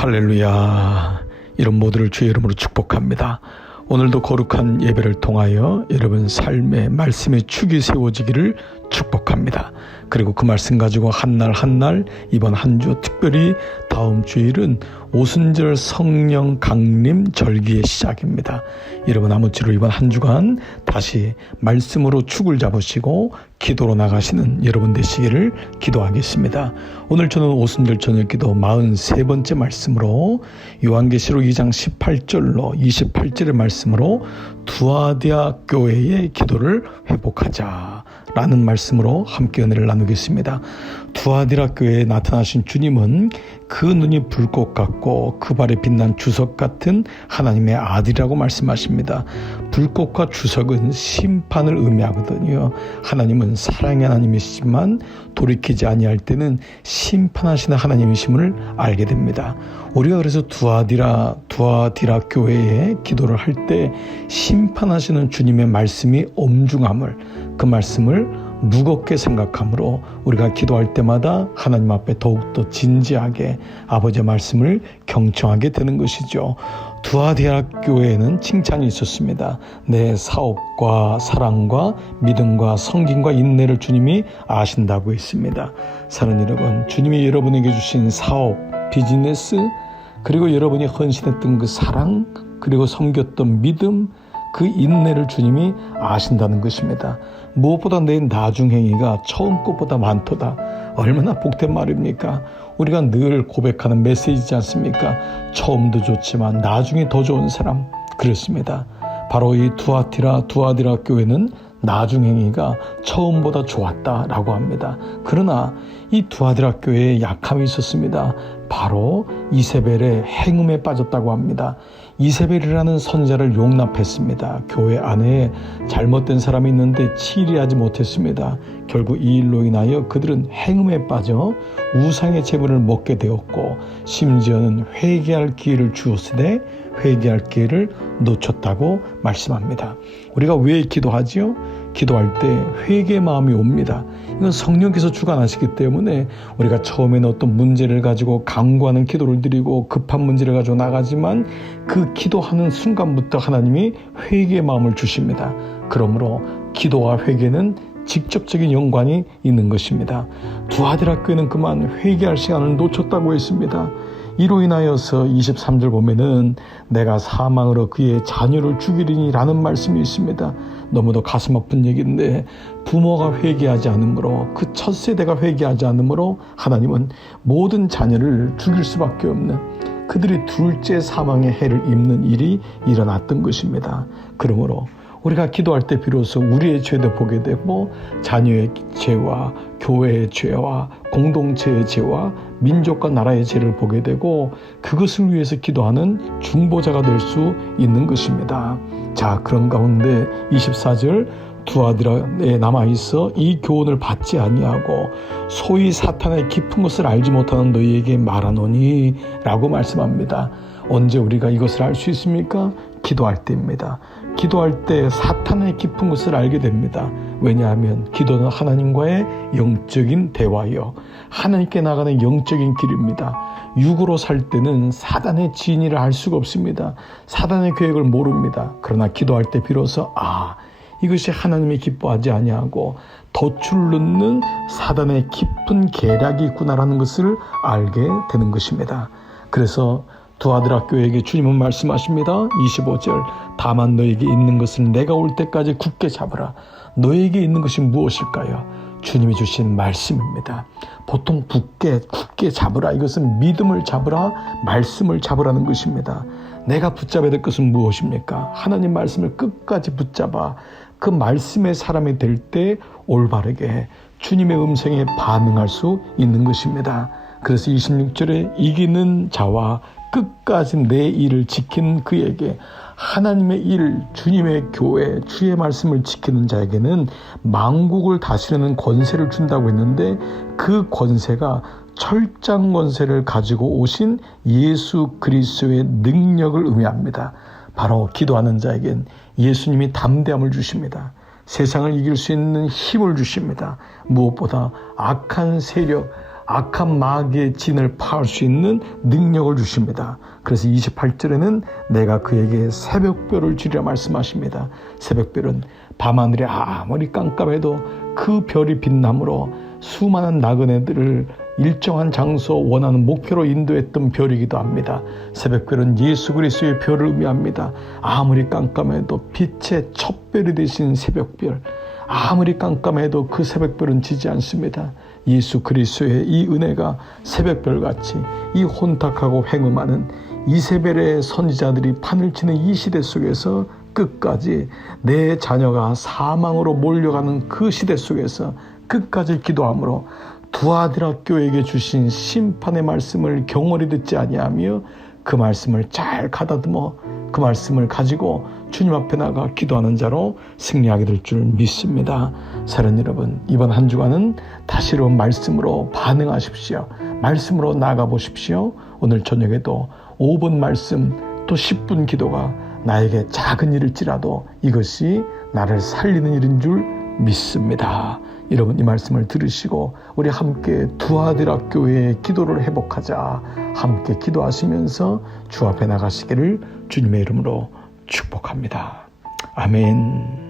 할렐루야. 이런 모두를 주의 이름으로 축복합니다. 오늘도 거룩한 예배를 통하여 여러분 삶의 말씀의 축이 세워지기를 축복합니다. 그리고 그 말씀 가지고 한 날 한 날 이번 한 주 특별히 다음 주일은 오순절 성령 강림 절기의 시작입니다. 여러분 아무쪼록 이번 한 주간 다시 말씀으로 축을 잡으시고 기도로 나가시는 여러분 되시기를 기도하겠습니다. 오늘 저는 오순절 저녁 기도 43번째 말씀으로 요한계시록 2장 18절로 28절의 말씀으로 두아디아 교회의 기도를 회복하자 라는 말씀으로 함께 은혜를 나누겠습니다. 두아디라 교회에 나타나신 주님은 그 눈이 불꽃 같고 그 발에 빛난 주석 같은 하나님의 아들이라고 말씀하십니다. 불꽃과 주석은 심판을 의미하거든요. 하나님은 사랑의 하나님이시지만 돌이키지 아니할 때는 심판하시는 하나님이심을 알게 됩니다. 우리가 그래서 두아디라 교회에 기도를 할 때 심판하시는 주님의 말씀이 엄중함을, 그 말씀을 무겁게 생각함으로 우리가 기도할 때마다 하나님 앞에 더욱더 진지하게 아버지의 말씀을 경청하게 되는 것이죠. 두아디아 교회에는 칭찬이 있었습니다. 내 사업과 사랑과 믿음과 성김과 인내를 주님이 아신다고 했습니다. 사랑하는 여러분, 주님이 여러분에게 주신 사업, 비즈니스, 그리고 여러분이 헌신했던 그 사랑, 그리고 섬겼던 믿음, 그 인내를 주님이 아신다는 것입니다. 무엇보다 내 나중행위가 처음 것보다 많도다. 얼마나 복된 말입니까? 우리가 늘 고백하는 메시지지 않습니까? 처음도 좋지만 나중에 더 좋은 사람. 그렇습니다. 바로 이 두아디라 교회는 나중행위가 처음보다 좋았다라고 합니다. 그러나 이 두아디라 교회에 약함이 있었습니다. 바로 이세벨의 행음에 빠졌다고 합니다. 이세벨이라는 선자를 용납했습니다. 교회 안에 잘못된 사람이 있는데 치리하지 못했습니다. 결국 이 일로 인하여 그들은 행음에 빠져 우상의 제물을 먹게 되었고 심지어는 회개할 기회를 주었으되 회개할 기회를 놓쳤다고 말씀합니다. 우리가 왜 기도하지요? 기도할 때 회개의 마음이 옵니다. 이건 성령께서 주관하시기 때문에 우리가 처음에는 어떤 문제를 가지고 간구하는 기도를 드리고 급한 문제를 가지고 나가지만 그 기도하는 순간부터 하나님이 회개의 마음을 주십니다. 그러므로 기도와 회개는 직접적인 연관이 있는 것입니다. 두아디라 교회는 그만 회개할 시간을 놓쳤다고 했습니다. 이로 인하여서 23절 보면은 내가 사망으로 그의 자녀를 죽이리니 라는 말씀이 있습니다. 너무도 가슴 아픈 얘기인데 부모가 회개하지 않으므로 그 첫 세대가 회개하지 않으므로 하나님은 모든 자녀를 죽일 수밖에 없는 그들이 둘째 사망의 해를 입는 일이 일어났던 것입니다. 그러므로 우리가 기도할 때 비로소 우리의 죄도 보게 되고 자녀의 죄와 교회의 죄와 공동체의 죄와 민족과 나라의 죄를 보게 되고 그것을 위해서 기도하는 중보자가 될 수 있는 것입니다. 자, 그런 가운데 24절 두아디라에 남아있어 이 교훈을 받지 아니하고 소위 사탄의 깊은 것을 알지 못하는 너희에게 말하노니 라고 말씀합니다. 언제 우리가 이것을 알 수 있습니까? 기도할 때입니다. 기도할 때 사탄의 깊은 것을 알게 됩니다. 왜냐하면 기도는 하나님과의 영적인 대화요, 하나님께 나가는 영적인 길입니다. 육으로 살 때는 사단의 진위를 알 수가 없습니다. 사단의 계획을 모릅니다. 그러나 기도할 때 비로소 이것이 하나님이 기뻐하지 아니하고 덫을 넣는 사단의 깊은 계략이 있구나라는 것을 알게 되는 것입니다. 그래서 두아디라 교회에게 주님은 말씀하십니다. 25절 다만 너에게 있는 것을 내가 올 때까지 굳게 잡으라. 너에게 있는 것이 무엇일까요? 주님이 주신 말씀입니다. 보통 굳게 잡으라, 이것은 믿음을 잡으라, 말씀을 잡으라는 것입니다. 내가 붙잡아야 될 것은 무엇입니까? 하나님 말씀을 끝까지 붙잡아 그 말씀의 사람이 될 때 올바르게 주님의 음성에 반응할 수 있는 것입니다. 그래서 26절에 이기는 자와 끝까지 내 일을 지키는 그에게, 하나님의 일, 주님의 교회, 주의 말씀을 지키는 자에게는 만국을 다스리는 권세를 준다고 했는데 그 권세가 철장 권세를 가지고 오신 예수 그리스도의 능력을 의미합니다. 바로 기도하는 자에겐 예수님이 담대함을 주십니다. 세상을 이길 수 있는 힘을 주십니다. 무엇보다 악한 세력, 악한 마귀의 진을 파할 수 있는 능력을 주십니다. 그래서 28절에는 내가 그에게 새벽별을 주리라 말씀하십니다. 새벽별은 밤하늘이 아무리 깜깜해도 그 별이 빛남으로 수많은 나그네들을 일정한 장소 원하는 목표로 인도했던 별이기도 합니다. 새벽별은 예수 그리스도의 별을 의미합니다. 아무리 깜깜해도 빛의 첫 별이 되신 새벽별, 아무리 깜깜해도 그 새벽별은 지지 않습니다. 예수 그리스도의 이 은혜가 새벽별같이 이 혼탁하고 행음하는 이세벨의 선지자들이 판을 치는 이 시대 속에서 끝까지 내 자녀가 사망으로 몰려가는 그 시대 속에서 끝까지 기도함으로 두아드라 교회에게 주신 심판의 말씀을 경홀히 듣지 아니하며 그 말씀을 잘 가다듬어 그 말씀을 가지고 주님 앞에 나가 기도하는 자로 승리하게 될 줄 믿습니다. 사랑하는 여러분, 이번 한 주간은 다시로 말씀으로 반응하십시오. 말씀으로 나가 보십시오. 오늘 저녁에도 5분 말씀 또 10분 기도가 나에게 작은 일일지라도 이것이 나를 살리는 일인 줄 믿습니다. 여러분, 이 말씀을 들으시고 우리 함께 두아드라 교회의 기도를 회복하자. 함께 기도하시면서 주 앞에 나가시기를 주님의 이름으로 축복합니다. 아멘.